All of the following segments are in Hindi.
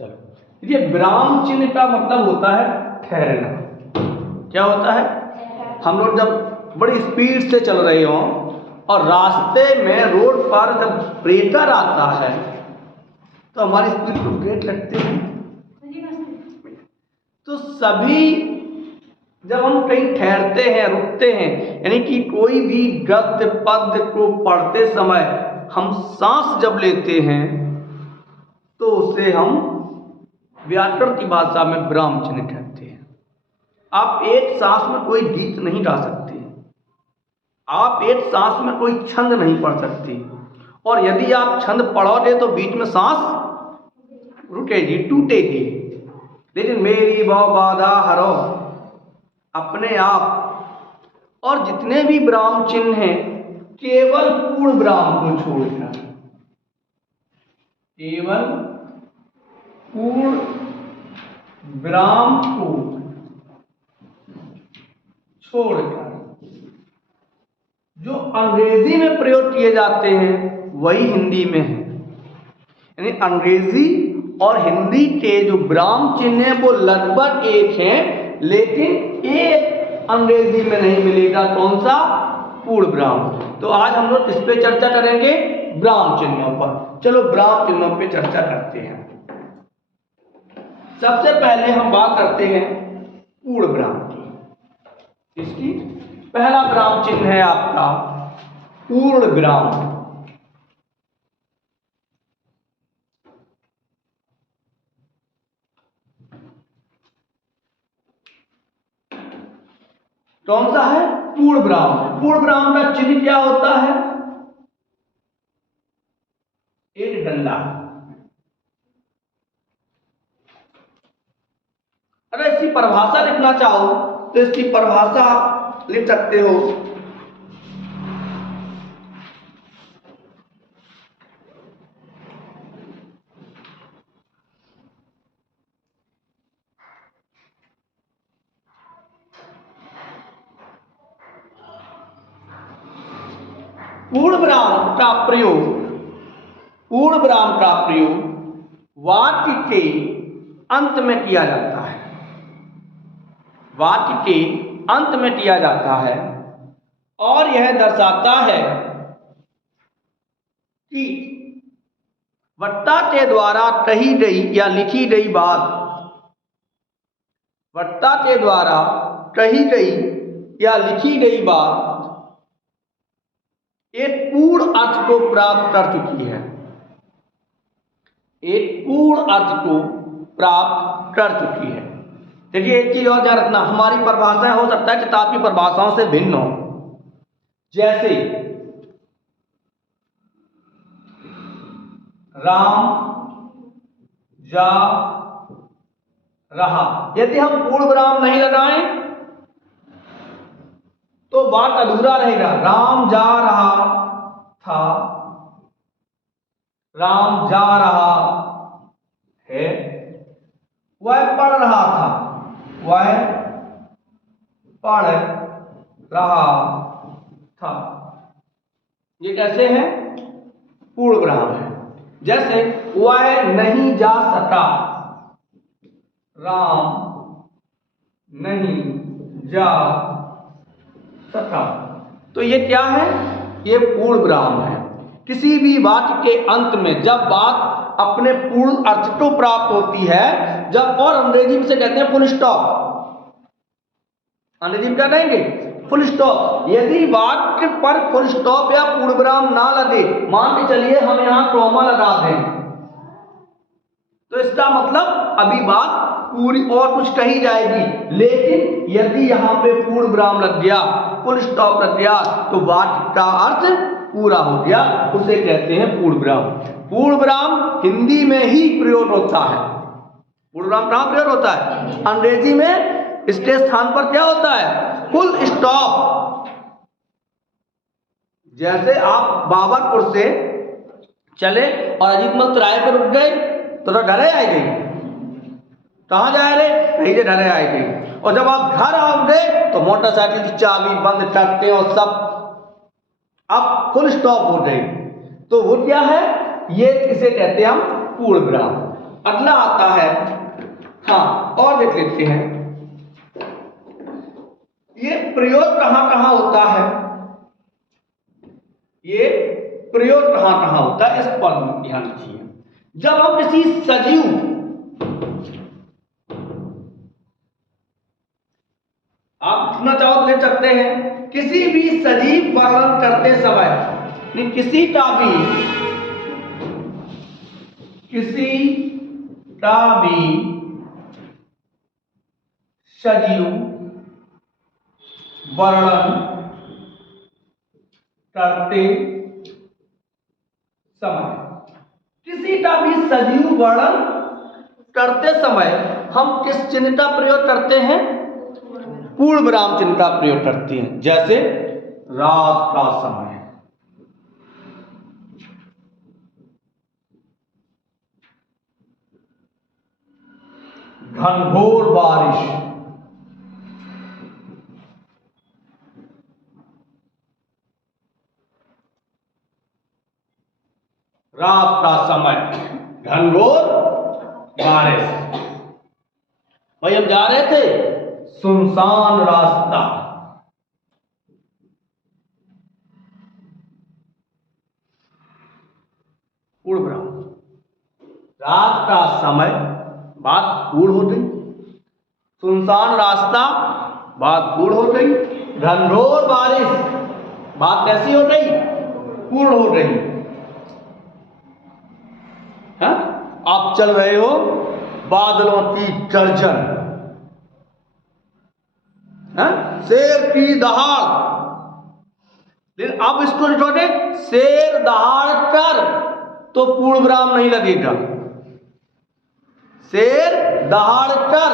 चलो, ये विराम चिन्ह का मतलब होता है ठहरना। क्या होता है? हम लोग जब बड़ी स्पीड से चल रहे हों और रास्ते में रोड पर जब ब्रेकर आता है तो हमारी स्पीड को ब्रेक लगते हैं। तो सभी जब हम कहीं ठहरते हैं, रुकते हैं, यानी कि कोई भी गद्य पद्य को पढ़ते समय हम सांस जब लेते हैं तो उसे हम व्याकरण की भाषा में विराम चिन्ह कहते हैं। आप एक सांस में कोई गीत नहीं गा सकते, आप एक सांस में कोई छंद नहीं पढ़ सकते, और यदि आप छंद पढ़ोगे तो बीच में सांस रुकेगी, टूटेगी। लेकिन मेरी भव बाधा हरो अपने आप, और जितने भी विराम चिन्ह हैं केवल पूर्ण विराम को छोड़कर, केवल पूर्ण विराम को छोड़कर जो अंग्रेजी में प्रयोग किए जाते हैं वही हिंदी में है। यानी अंग्रेजी और हिंदी के जो विराम चिन्ह हैं वो लगभग एक हैं, लेकिन एक अंग्रेजी में नहीं मिलेगा। कौन सा? पूर्ण विराम। तो आज हम लोग इस पे चर्चा करेंगे, विराम चिन्हों पर। चलो विराम चिन्हों पे चर्चा करते हैं। सबसे पहले हम बात करते हैं पूर्ण विराम की। इसकी पहला विराम चिन्ह है आपका पूर्ण विराम। कौन सा है? पूर्ण विराम। पूर्ण विराम का चिन्ह क्या होता है? एक डंडा। अगर इसकी परिभाषा लिखना चाहो तो इसकी परिभाषा लिख सकते हो। पूर्ण विराम का प्रयोग वाक्य के अंत में किया जाता है। वाक्य के अंत में किया जाता है और यह दर्शाता है कि वक्ता के द्वारा कही गई या लिखी गई बात, वक्ता के द्वारा कही गई या लिखी गई बात एक पूर्ण अर्थ को प्राप्त कर चुकी है, एक पूर्ण अर्थ को प्राप्त कर चुकी है। देखिए एक चीज और ध्यान रखना, हमारी परिभाषाएं हो सकता है किताब की परिभाषाओं से भिन्न हो। जैसे राम जा रहा, यदि हम पूर्ण विराम नहीं लगाएं तो बात अधूरा रहेगा। राम जा रहा था, राम जा रहा है, वह पढ़ रहा था, वह पढ़ रहा था। ये कैसे है? पूर्ण विराम है। जैसे वह नहीं जा सका, राम नहीं जा सका। तो ये क्या है? ये पूर्ण विराम है। किसी भी वाक्य के अंत में जब बात अपने पूर्ण अर्थ को प्राप्त होती है, जब, और अंग्रेजी में से कहते हैं फुल स्टॉप। अंग्रेजी में क्या कहेंगे? Full stop. यदि वाक्य पर फुल स्टॉप या पूर्ण विराम ना लगे, मान के चलिए हम यहां कॉमा लगा दें, तो इसका मतलब अभी बात पूरी और कुछ कही जाएगी। लेकिन यदि यहां पे पूर्ण विराम लग गया, फुल स्टॉप लग गया, तो वाक्य का अर्थ पूरा हो गया, उसे कहते हैं पूर्ण विराम। पूर्ण विराम हिंदी में ही प्रयोग होता है। पूर्ण विराम कहां प्रयोग होता है? अंग्रेजी में इसके स्थान पर क्या होता है? Full stop. जैसे आप बाबरपुर से चले और अजीतमल तिराहे पर रुक गए तो घरे आई गई, कहां जा रहे? कहीं से घरे आई गई। और जब आप घर आओगे तो मोटरसाइकिल की चाबी बंद करते और सब, अब फुल स्टॉप हो गई। तो वो क्या है? ये इसे कहते हैं हम पूर्ण विराम। अगला आता है, हाँ और देख लेते हैं, ये प्रयोग कहां कहां होता है, ये प्रयोग कहां कहां होता है, इस पर ध्यान दीजिए। जब हम किसी सजीव, आप लिखना चाहो तो लिख सकते हैं, किसी भी सजीव वर्णन करते समय, किसी का भी सजीव वर्णन करते समय, किसी का भी सजीव वर्णन करते समय हम किस चिन्ह का प्रयोग करते हैं, पूर्ण विराम चिन्ह का प्रयोग करते हैं। जैसे रात का समय, घनघोर बारिश, रात का समय, घनघोर बारिश। भाई हम जा रहे थे, सुनसान रास्ता, पूर्ण विराम। रात का समय, बात पूर्ण हो गई, सुनसान रास्ता, बात पूर्ण हो गई, घनघोर बारिश, बात कैसी हो गई, पूर्ण हो गई। हाँ? आप चल रहे हो, बादलों की गर्जन, शेर की दहाड़, लेकिन अब इसको लिखोगे शेर दहाड़ कर तो पूर्ण विराम नहीं लगेगा, शेर दहाड़ कर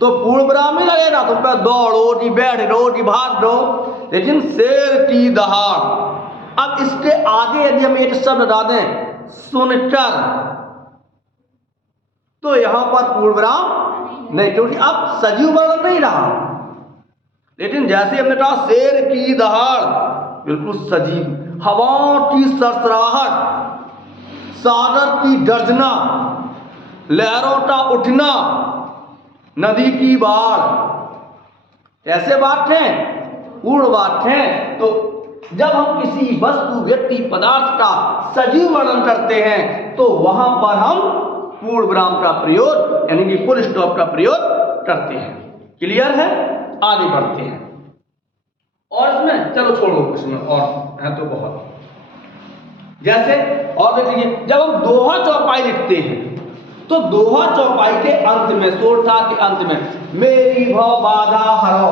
तो पूर्ण विराम नहीं लगेगा, तुम पे दौड़ो जी, बैठ दो जी, भाग दो, लेकिन शेर की दहाड़। अब इसके आगे यदि हम एक शब्द लगा दें, सुनकर, तो यहां पर पूर्ण विराम नहीं, क्योंकि अब सजीव वर्णन नहीं रहा। लेकिन जैसे हमने कहा शेर की दहाड़, बिल्कुल सजीव, हवाओं की सरसराहट, सागर की गर्जना, लहरों का उठना, नदी की बाढ़, ऐसे वाक्य हैं, पूर्ण वाक्य हैं। तो जब हम किसी वस्तु, व्यक्ति, पदार्थ का सजीव वर्णन करते हैं तो वहां पर हम पूर्ण विराम का प्रयोग यानी कि फुल स्टॉप का प्रयोग करते हैं। क्लियर है? आगे बढ़ते हैं। और इसमें चलो छोड़ो, इसमें और है तो बहुत, जैसे और देख लीजिए, जब हम दोहा चौपाई लिखते हैं तो दोहा चौपाई के अंत में, सोरठा के अंत में, मेरी भव बाधा हरो,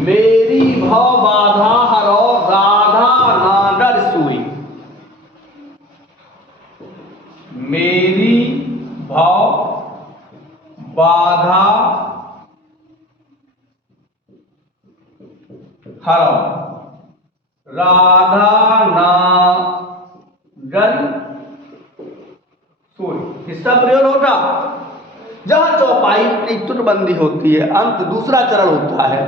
मेरी भव बाधा हरो, राधा नागर सूरी, मेरी भव बाधा हरो, राधा नागर सूरी। इसका प्रयोग होगा जहां चौपाई की तुकबंदी होती है, अंत दूसरा चरण होता है।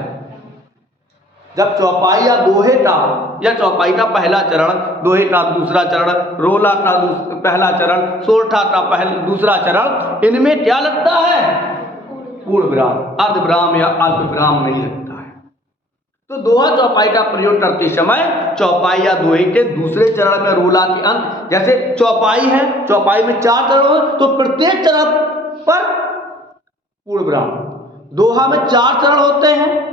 जब चौपाई या दोहे का, या चौपाई का पहला चरण, दोहे का दूसरा चरण, रोला का पहला चरण, सोरठा का दूसरा चरण, इनमें क्या लगता है? पूर्ण विराम, अर्ध विराम या अल्प विराम नहीं लगता है। तो दोहा चौपाई का प्रयोग करते समय चौपाई या दोहे के दूसरे चरण में रोला के अंत, जैसे चौपाई है, चौपाई में 4 चरण हो तो प्रत्येक चरण पर पूर्ण विराम। दोहा में 4 चरण होते हैं,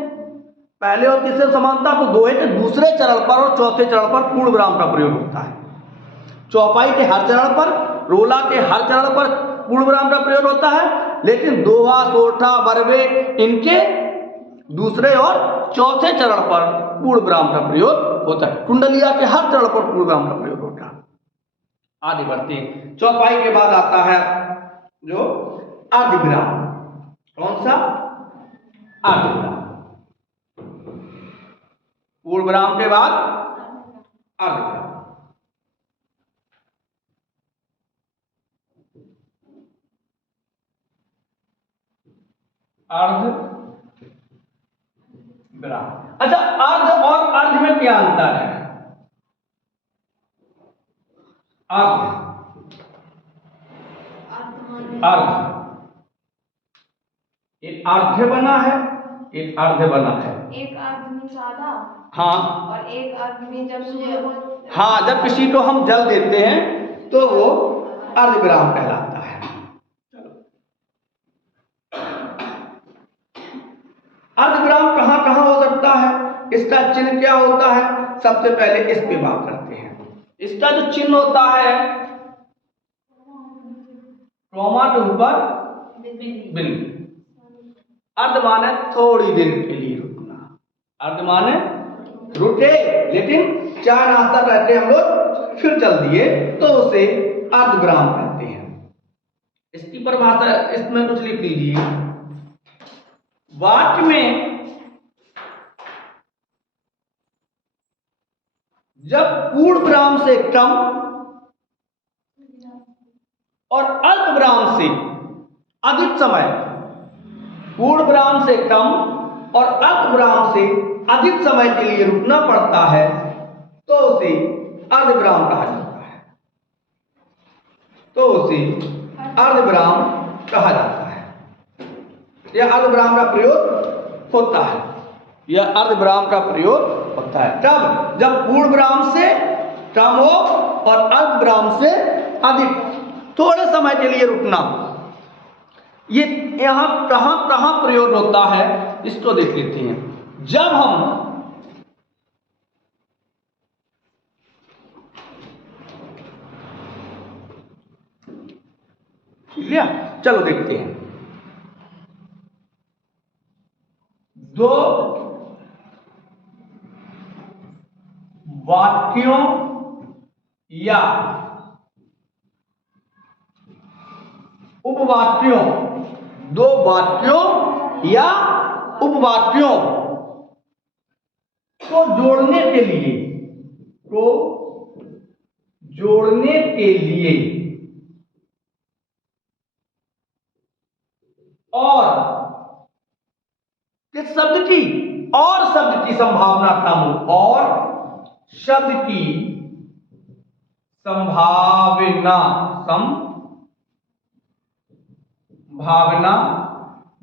पहले और तीसरे समानता, तो दोहे के दूसरे चरण पर और चौथे चरण पर पूर्ण विराम का प्रयोग होता है। चौपाई के हर चरण पर, रोला के हर चरण पर पूर्ण विराम का प्रयोग होता है, लेकिन दोहा, सोरठा, बरवे, इनके दूसरे और चौथे चरण पर पूर्ण विराम का प्रयोग होता है। कुंडलिया के हर चरण पर पूर्ण विराम का प्रयोग होता है। आगे बढ़ते हैं। चौपाई के बाद आता है जो अर्ध विराम। कौन सा? अर्ध विराम। पूर्ण विराम के बाद अर्ध विराम। अर्ध विराम। अच्छा, अर्ध और अर्ध में क्या अंतर है? अर्ध, अर्ध, एक अर्ध बना है, एक अर्ध बना है। एक अर्ध में सादा, हाँ, और एक अर्ध में जब हाँ, जब किसी को हम जल देते हैं तो वो अर्धविराम कहलाता है। अर्धविराम कहाँ कहाँ हो सकता है, इसका चिन्ह क्या होता है, सबसे पहले इस पे बात करते हैं। इसका जो चिन्ह होता है, कॉमा के ऊपर बिंदु। अर्ध माने थोड़ी देर के लिए रुकना, अर्ध माने रुके लेकिन चाय नाश्ता करते हम लोग फिर चल दिए तो उसे अर्धविराम कहते हैं। इसकी परिभाषा इसमें कुछ लिख लीजिए। वाक्य में जब पूर्ण विराम से कम और अल्प विराम से अधिक समय, पूर्ण विराम से कम और अल्प विराम से अधिक समय के लिए रुकना पड़ता है तो उसे अर्धविराम कहा जाता है, तो उसे अर्धविराम कहा जाता है। यह अर्धविराम का प्रयोग होता है, यह अर्धविराम का प्रयोग होता है तब जब पूर्ण विराम से कम हो और अल्प विराम से अधिक, थोड़े समय के लिए रुकना। ये यहाँ कहाँ कहाँ प्रयोग होता है इसको देख लेते हैं। जब हम लिया, चलो देखते हैं। दो वाक्यों या उपवाक्यों, दो वाक्यों या उपवाक्यों को जोड़ने के लिए, को जोड़ने के लिए और किस शब्द की, और शब्द की संभावना कम हो, और शब्द की संभावना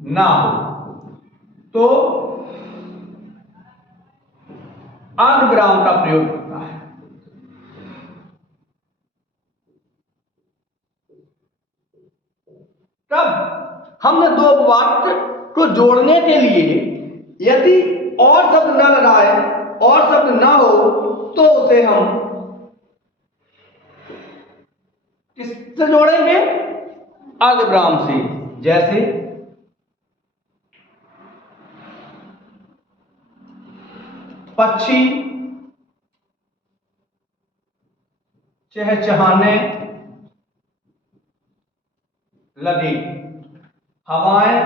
ना हो तो अर्धविराम का प्रयोग होता है। तब हमने दो वाक्य को जोड़ने के लिए यदि और शब्द न लगाए, और शब्द ना हो तो उसे हम किससे जोड़ेंगे, अर्धविराम से। जैसे पक्षी चहचहाने लगी, हवाएं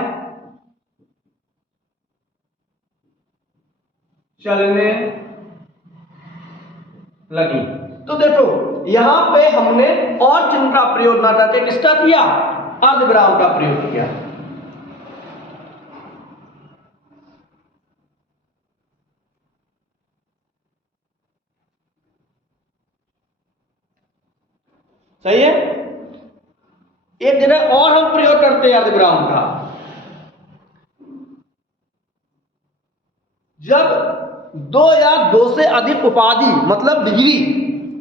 चलने लगी। तो देखो यहां पे हमने और चिन्ह का प्रयोग ना करके किसका किया, अर्धविराम का प्रयोग किया। सही है। एक जगह और हम प्रयोग करते हैं अर्धविराम का, जब दो या दो से अधिक उपाधि मतलब डिग्री,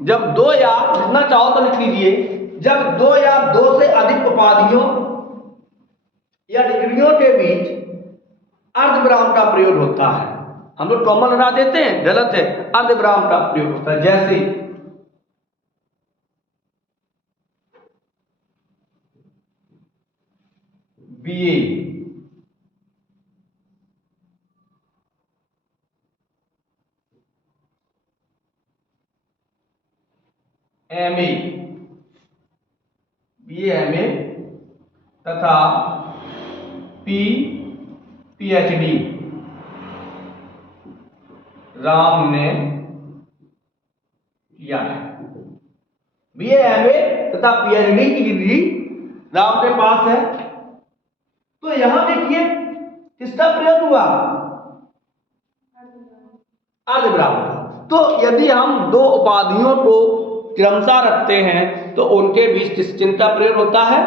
जब दो या लिखना चाहो तो लिख लीजिए, जब दो या दो से अधिक उपाधियों या डिग्रियों के बीच अर्धविराम का प्रयोग होता है। हम लोग कॉमन लगा देते हैं, गलत है, अर्धविराम का प्रयोग होता है। जैसे बीए, एमए, बीए एमए तथा पीएचडी राम ने किया है। बीए एमए तथा पीएचडी की डिग्री राम के पास है। तो यहां देखिए किसका प्रयोग हुआ, अर्धविराम का। तो यदि हम दो उपाधियों को क्रमशः रखते हैं तो उनके बीच किस चिन्ह का प्रयोग होता है?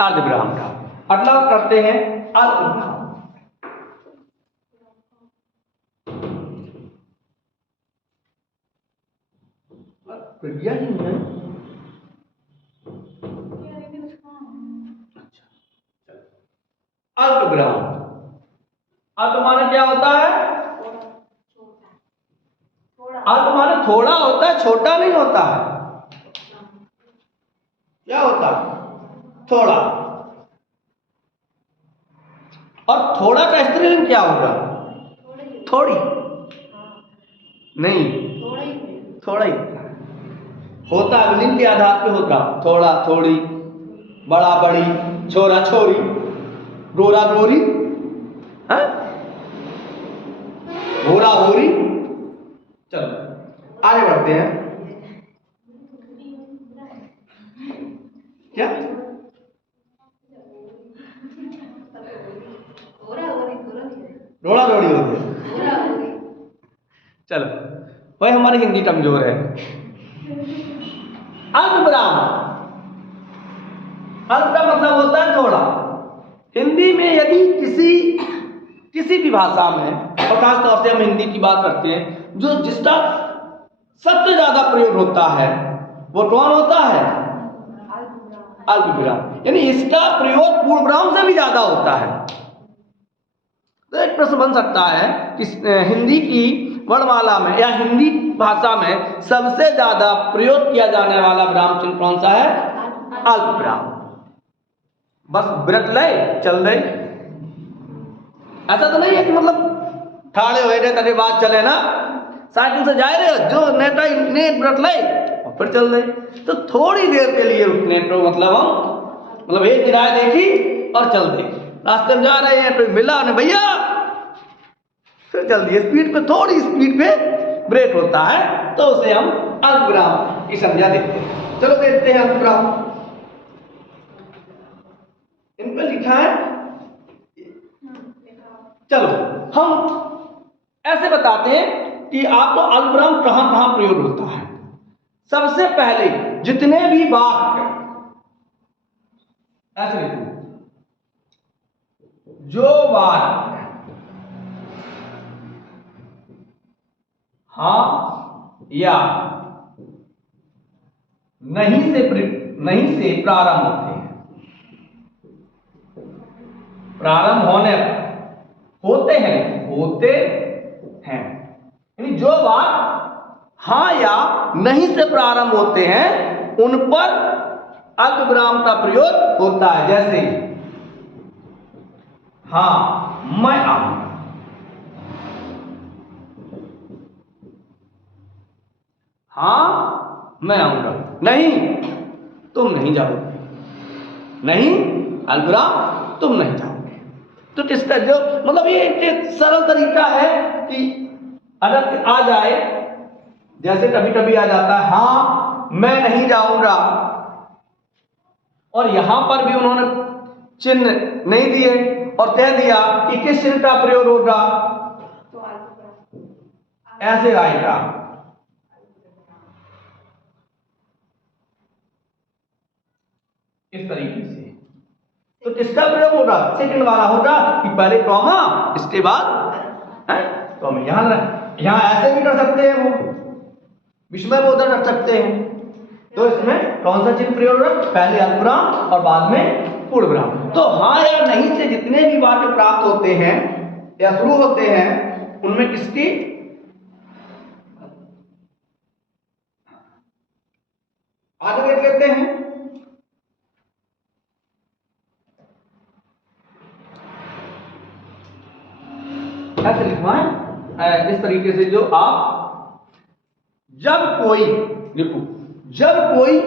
अर्धविराम का। अगला करते हैं अल्पविराम। प्रज्ञा ही है। अल्पविराम। अल्प माने क्या होता है? अल्प माने थोड़ा होता है, छोटा नहीं होता है। क्या होता है? थोड़ा। और थोड़ा का स्त्रीलिंग क्या होगा? थोड़ी नहीं, थोड़ा ही होता है, लिंग के आधार पे होता, थोड़ा थोड़ी, बड़ा बड़ी, छोरा छोरी, गोरा गोरी, गोरा गोरी। चलो आगे बढ़ते हैं। क्या? रोड़ा रोड़ी होते हैं। चलो वही हमारी हिंदी कमजोर है। अल्पविराम, अल्प का मतलब होता है थोड़ा। हिंदी में यदि किसी भी भाषा में, और खास तौर से हम हिंदी की बात करते हैं, जो जिसका सबसे ज्यादा प्रयोग होता है वो कौन होता है? अल्पविराम। यानी इसका प्रयोग पूर्णविराम से भी ज्यादा होता है। तो एक प्रश्न बन सकता है कि हिंदी की वर्णमाला में या हिंदी भाषा में सबसे ज्यादा प्रयोग किया जाने वाला विराम चिन्ह कौन सा है? अल्पविराम। बस व्रत ले चल रहे, ऐसा तो नहीं है कि मतलब ठाड़े हुए गए तभी बात चले ना, साइकिल से जा रहे हो जो नेता ने व्रत ले और फिर चल रहे, तो थोड़ी देर के लिए रुकने तो मतलब एक किराया देखी और चल दे। रास्ते में जा रहे हैं तो मिला ने भैया, फिर चल दिए। स्पीड पे, थोड़ी स्पीड पे ब्रेक होता है तो उसे हम अल्पविराम की संज्ञा देते हैं। चलो देखते हैं अल्पविराम। इन पर लिखा है। चलो हम ऐसे बताते हैं कि आपको अल्पविराम कहां कहां प्रयोग होता है। सबसे पहले जितने भी वाक्य, ऐसे लिखो, जो वाक्य हाँ या नहीं से प्रारंभ होते हैं, प्रारंभ होते हैं, यानी जो बात हाँ या नहीं से प्रारंभ होते हैं उन पर अल्पविराम का प्रयोग होता है। जैसे हाँ मैं आऊंगा, हाँ मैं आऊंगा, नहीं तुम नहीं जाओगे, नहीं अल्पविराम तुम नहीं जाओगे। तो किसका जो मतलब ये एक सरल तरीका है कि अगर आ जाए, जैसे कभी कभी आ जाता है हाँ मैं नहीं जाऊंगा, और यहां पर भी उन्होंने चिन्ह नहीं दिए और कह दिया कि किस चिन्ह का प्रयोग होगा, ऐसे आएगा इस तरीके से। तो किसका प्रयोग होगा? सेकंड वाला होगा कि पहले कॉमा इसके बाद है तो हम यहां ऐसे भी कर सकते हैं, वो विस्मय बोधन रख सकते हैं। तो इसमें कौन सा चिन्ह प्रयोग होगा? पहले अल्पविराम और बाद में पूर्णविराम। तो हाँ या नहीं से जितने भी वाक्य प्राप्त होते हैं या शुरू होते हैं उनमें किसकी आगे देख लेते हैं। ऐसे लिखवाएं इस तरीके से, जो आप जब कोई लिखो, जब कोई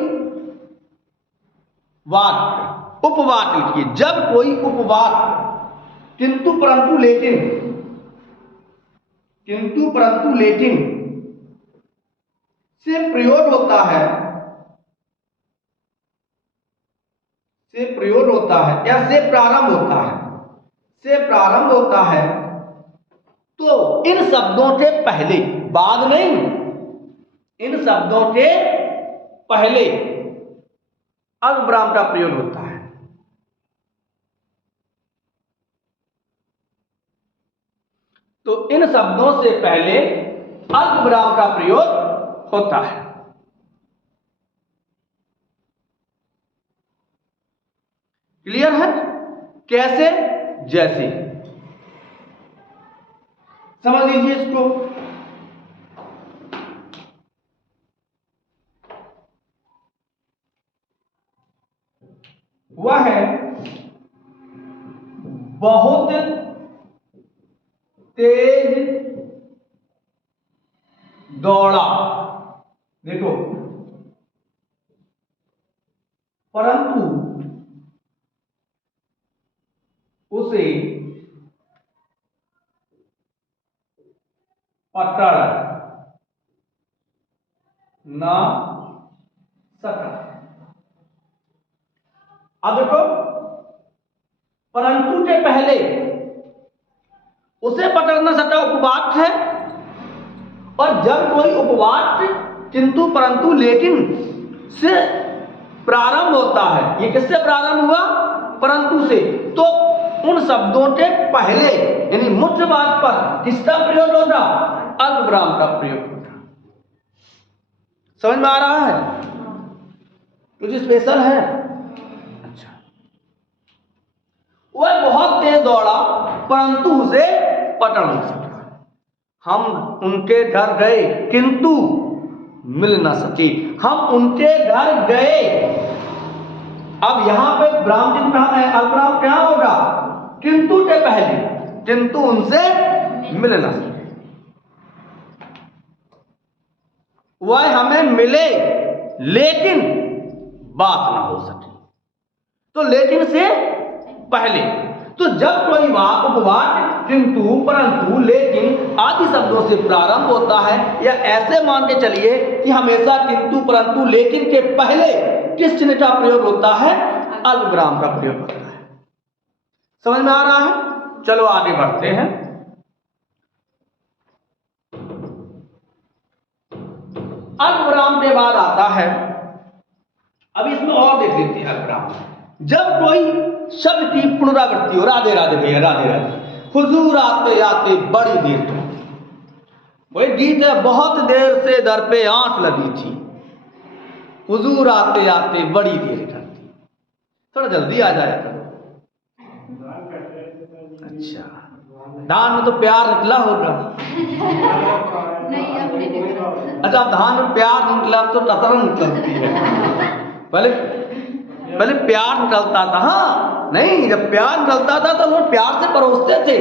वाक्य उपवाक्य लिखिए, जब कोई उपवाक्य किंतु परंतु लेकिन से प्रयोग होता है, या से प्रारंभ होता है, तो इन शब्दों के पहले, बाद नहीं, इन शब्दों के पहले अल्पविराम का प्रयोग होता है। तो इन शब्दों से पहले अल्पविराम का प्रयोग होता है। क्लियर है? कैसे? जैसे समझ लीजिए इसको। वह बहुत तेज दौड़ा, देखो, परंतु उसे पकड़ ना सका। अब देखो, परंतु के पहले उसे पकड़ ना सका उपवाक्य है, और जब कोई उपवाक्य किंतु परंतु लेकिन से प्रारंभ होता है, ये किससे प्रारंभ हुआ? परंतु से, तो उन शब्दों के पहले यानी मुख्य बात पर किसका प्रयोग होगा? अल्पविराम का प्रयोग होगा। समझ में आ रहा है? कुछ स्पेशल है? अच्छा। वह बहुत तेज दौड़ा परंतु उसे पकड़ नहीं सका। हम उनके घर गए किंतु मिल न सके। हम उनके घर गए, अब यहां पे विराम चिन्ह कहां है? अल्पविराम कहां होगा? किंतु के पहले, किंतु उनसे मिल न सके। वह हमें मिले लेकिन बात ना हो सकी। तो लेकिन से पहले, तो जब कोई उपवाक्य किंतु परंतु लेकिन आदि शब्दों से प्रारंभ होता है, या ऐसे मान के चलिए कि हमेशा किंतु परंतु लेकिन के पहले किस चिन्ह का प्रयोग होता है? अल्पविराम का प्रयोग होता है। समझ में आ रहा है? चलो आगे बढ़ते हैं। अल्पविराम के बाद आता है, अब इसमें और देख लेते हैं अल्पविराम। जब कोई शब्द की पुनरावृत्ति हो, राधे राधे भैया, राधे राधे, हुजूर आते आते बड़ी देर करती, वही गीत है, बहुत देर से दर पे आंख लगी थी, हुजूर आते आते बड़ी देर करती, थोड़ा जल्दी आ जाए करो। अच्छा, धान में तो प्यार निकला होगा। नहीं, अब नहीं निकला। अच्छा, धान में प्यार निकला तो टतरन निकलती है। पहले प्यार निकलता था। हाँ, नहीं, जब प्यार निकलता था तो लोग प्यार से परोसते थे।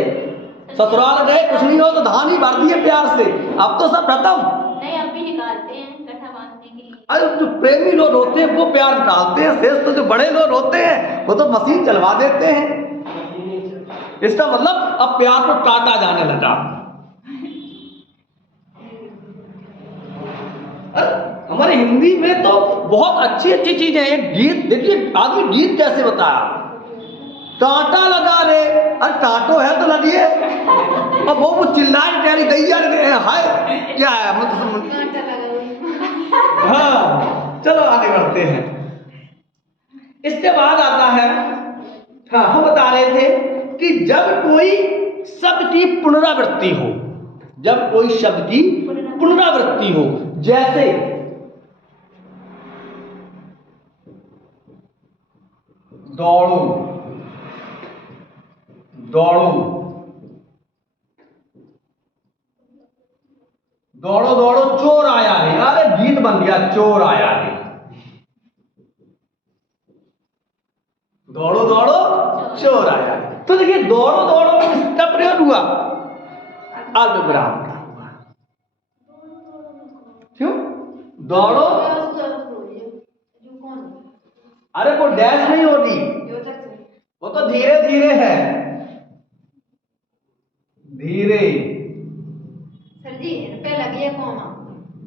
ससुराल गए, कुछ नहीं हो तो धान ही भर दिए प्यार से। अब तो सब खत्म। नहीं, अब भी निकालते हैं कथा बांधने के लिए। अरे जो प्रेमी लोग होते हैं वो प्यार निकालते हैं, शेष तो जो बड़े लोग होते हैं वो तो मशीन चलवा देते हैं। इसका मतलब अब प्यार को काटा जाने लगा। हमारे हिंदी में तो बहुत अच्छी अच्छी चीजें हैं। एक गीत देखिए, आदमी गीत कैसे बताया, कांटा लगा रे, अरे कांटो है तो लगिए। और वो चिल्लाए कह रही दैया हाय, क्या है मतलब। हाँ, चलो आगे बढ़ते हैं। इसके बाद आता है, हाँ, हम बता रहे थे कि जब कोई शब्द की पुनरावृत्ति हो, जब कोई शब्द की पुनरावृत्ति हो, जैसे दौड़ो, दौड़ो, दौड़ो दौड़ो, चोर आया रे, अरे गीत बन गया, चोर आया रे। दौड़ो दौड़ो, चोर आया रे। तो देखिए, दौड़ो दौड़ो में किसका प्रयोग हुआ? अल्पविराम का हुआ। क्यों? दौड़ो, अरे वो डैश नहीं होगी, वो तो धीरे धीरे है, धीरे। सर जी, इन पे लगी है कॉमा,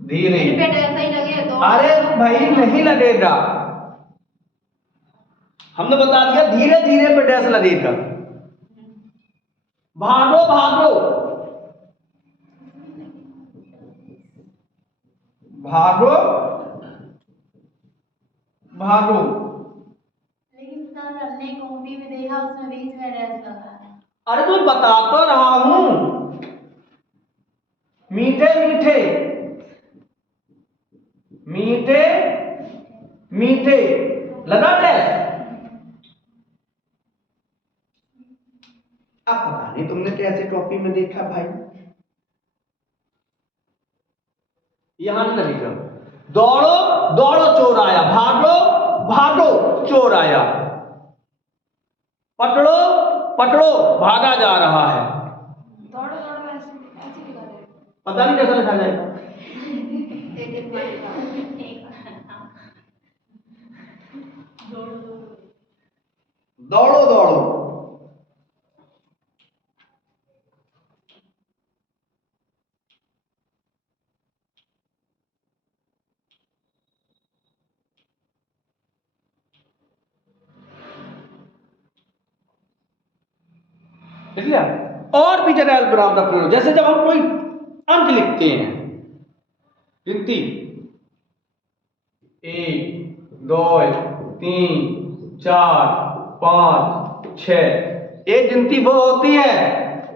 धीरे, इन पे ऐसा ही लगे तो। अरे भाई नहीं लगेगा, हमने बता दिया धीरे धीरे पे डैश लगेगा। भागो भागो, भागो भागो। लेकिन सर हमने कॉपी में देखा उसमें बीच में डैश लगा है। अरे तो बता तो रहा हूं, मीठे मीठे, मीठे मीठे लगा डैश। अब पता नहीं तुमने कैसे कॉपी में देखा भाई, यहां नहीं लगेगा। दौड़ो दौड़ो चोर आया, भागो भागो चोर आया, पकड़ो पकड़ो भागा जा रहा है। दौड़ो दौड़ो ऐसे ऐसे लिखा दे। पता नहीं कैसा लिखा जाएगा। एक बार दौड़ो दौड़ो दौड़ो, इसलिए और भी जरा अल्पविराम का प्रयोग, जैसे जब हम कोई अंक लिखते हैं, गिनती 1 2 3 4 5 6, एक गिनती वो होती है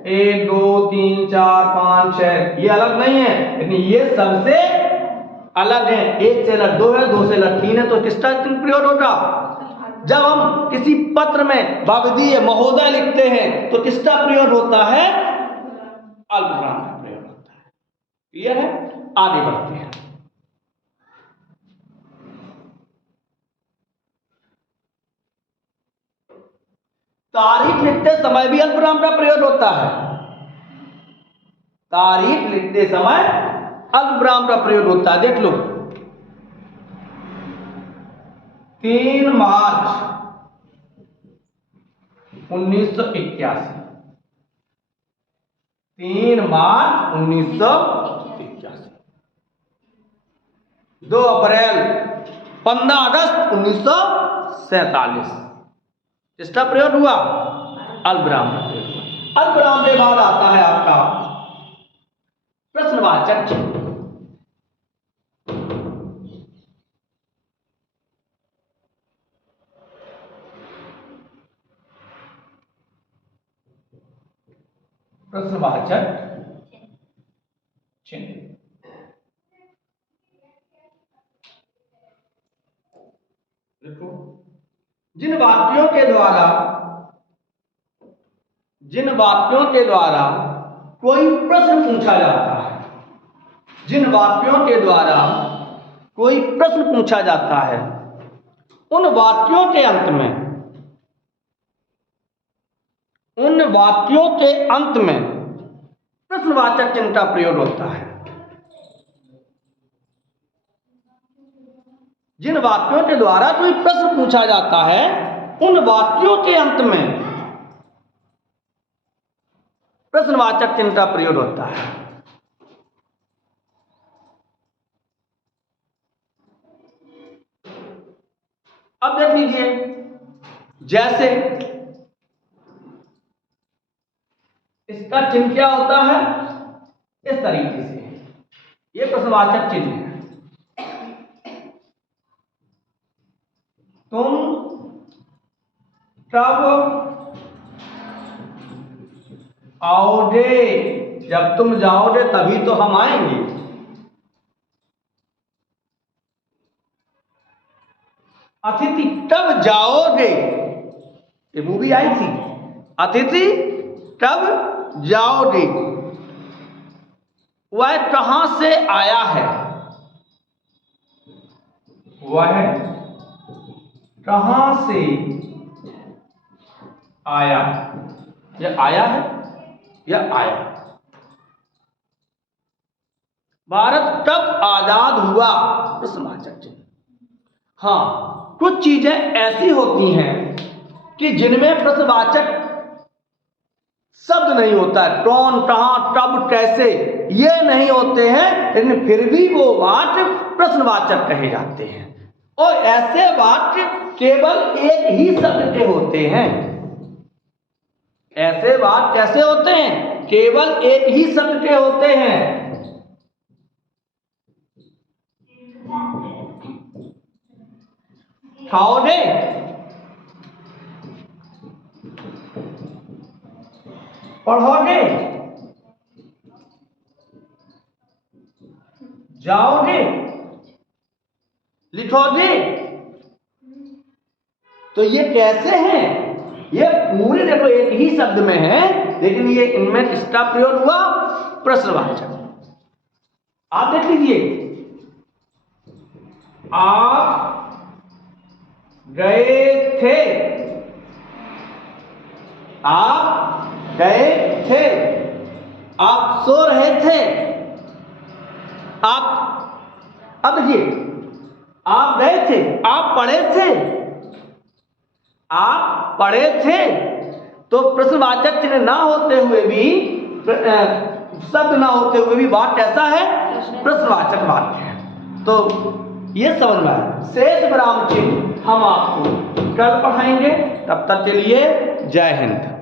1 2 3 4 5 6, ये अलग नहीं है, लेकिन ये सबसे अलग है। 1 से अलग 2 है, 2 से अलग 3 है, तो किसका चिन्ह प्रयोग होगा? जब हम किसी पत्र में भवदीय महोदय लिखते हैं तो किसका प्रयोग होता है? अल्पविराम का प्रयोग होता है। क्लियर है? आगे बढ़ते हैं। तारीख लिखते समय भी अल्पविराम का प्रयोग होता है। तारीख लिखते समय अल्पविराम का प्रयोग होता है। देख लो, 3 मार्च 1981, 3 मार्च 1981, 2 अप्रैल 15 अगस्त 1947, इसका प्रयोग हुआ? अल्पविराम का प्रयोग हुआ। अल्पविराम के बाद आता है आपका प्रश्नवाचक चिन्ह। प्रश्नवाचक चिन्ह, देखो, जिन वाक्यों के द्वारा कोई प्रश्न पूछा जाता है, जिन वाक्यों के द्वारा कोई प्रश्न पूछा जाता है, उन वाक्यों के अंत में प्रश्नवाचक चिन्ह का प्रयोग होता है। जिन वाक्यों के द्वारा कोई प्रश्न पूछा जाता है, उन वाक्यों के अंत में प्रश्नवाचक चिन्ह का प्रयोग होता है। अब देख लीजिए, जैसे इसका चिन्ह क्या होता है? इस तरीके से, ये प्रश्नवाचक चिन्ह है। तुम कब आओगे? जब तुम जाओगे तभी तो हम आएंगे। अतिथि कब जाओगे? ये मूवी आई थी, अतिथि कब जाओगे। वह कहां से आया है? वह कहां से आया? यह आया है, यह आया। भारत कब आजाद हुआ? प्रश्नवाचक चिन्ह। हाँ, कुछ चीजें ऐसी होती हैं कि जिनमें प्रश्नवाचक शब्द नहीं होता है, कौन, कहां, कब, कैसे, ये नहीं होते हैं, लेकिन फिर भी वो वाक्य प्रश्नवाचक कहे जाते हैं। और ऐसे वाक्य केवल एक ही शब्द के होते हैं। ऐसे वाक्य कैसे होते हैं? केवल एक ही शब्द के होते हैं। खाओगे, पढ़ोगे, जाओगे, लिखोगे। तो ये कैसे हैं? ये पूरे देखो एक ही शब्द में है, लेकिन ये इनमें किसका प्रयोग हुआ? प्रश्नवाचक। आप देख लीजिए, आप गए थे, आप गए थे, आप सो रहे थे, अब देखिए, आप गए थे, आप पढ़े थे, आप पढ़े थे, तो प्रश्नवाचक चिन्ह ना होते हुए भी, शब्द ना होते हुए भी वाक्य कैसा है? प्रश्नवाचक वाक्य है। तो ये समझ में आया। शेष विराम चिन्ह हम आपको कल पढ़ाएंगे। तब तक के लिए जय हिंद।